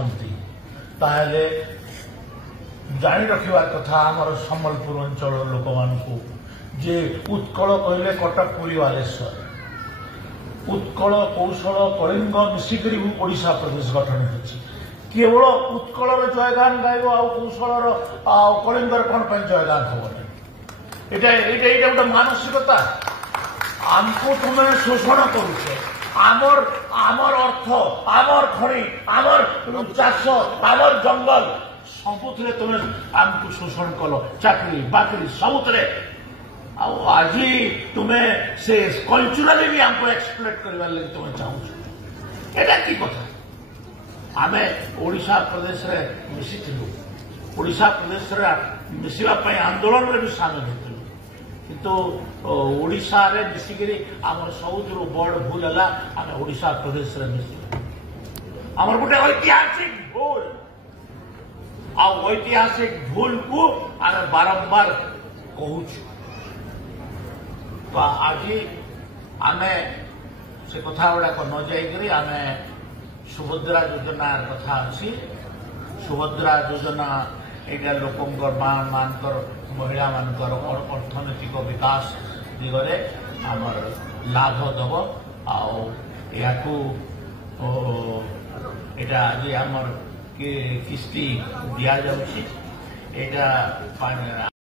କରୁଛନ୍ତି ତାହେଲେ ଜାଣି ରଖିବା କଥା ଆମର ସମ୍ବଲପୁର ଅଞ୍ଚଳର ଲୋକମାନଙ୍କୁ ଯେ ଉତ୍କଳ କହିଲେ କଟକ ପୁରୀ ବାଲେଶ୍ୱର ଉତ୍କଳ କୌଶଳ କଳିଙ୍ଗ ମିଶିକରି ଓଡ଼ିଶା ପ୍ରଦେଶ ଗଠନ ହୋଇଛି କେବଳ ଉତ୍କଳର ଜୟଗାନ ଗାଇବ ଆଉ କୌଶଳର ଆଉ କଳିଙ୍ଗର କ'ଣ ପାଇଁ ଜୟଗାନ ହେବନି ଏଇଟା ଗୋଟେ ମାନସିକତା ଆମକୁ ତୁମେ ଶୋଷଣ କରୁଛ ଆମର ଅର୍ଥ ଆମର ଖଣି ଆମର ଚାଷ ଆମର ଜଙ୍ଗଲ ସବୁଥିରେ ତୁମେ ଆମକୁ ଶୋଷଣ କଲ ଚାକିରି ବାକିରି ସବୁଥିରେ ଆଉ ଆଜି ତୁମେ ସେ କଲଚରାଲି ବି ଆମକୁ ଏକ୍ସପ୍ଲୋଏଟ୍ କରିବାର ଲାଗି ତୁମେ ଚାହୁଁଛ ଏଇଟା କି କଥା ଆମେ ଓଡ଼ିଶା ପ୍ରଦେଶରେ ମିଶିଥିଲୁ ଓଡ଼ିଶା ପ୍ରଦେଶରେ ମିଶିବା ପାଇଁ ଆନ୍ଦୋଳନରେ ବି ସାମିଲ ହୋଇଥିଲୁ କିନ୍ତୁ ଓଡ଼ିଶାରେ ମିଶିକରି ଆମର ସବୁଥିରୁ ବଡ଼ ଭୁଲ ହେଲା ଆମେ ଓଡ଼ିଶା ପ୍ରଦେଶରେ ମିଶିଲୁ ଆମର ଗୋଟେ ଐତିହାସିକ ଭୁଲ ଆଉ ଐତିହାସିକ ଭୁଲକୁ ଆମେ ବାରମ୍ବାର କହୁଛୁ ତ ଆଜି ଆମେ ସେ କଥା ଗୁଡ଼ାକ ନ ଯାଇକରି ଆମେ ସୁଭଦ୍ରା ଯୋଜନା କଥା ଅଛି ସୁଭଦ୍ରା ଯୋଜନା ଏଇଟା ଲୋକଙ୍କର ମାନଙ୍କର ମହିଳାମାନଙ୍କର ଅର୍ଥନୈତିକ ବିକାଶ ଦିଗରେ ଆମର ଲାଭ ଦେବ ଆଉ ଏହାକୁ ଏଇଟା ଆଜି ଆମର କିସ୍ତି ଦିଆଯାଉଛି ଏଇଟା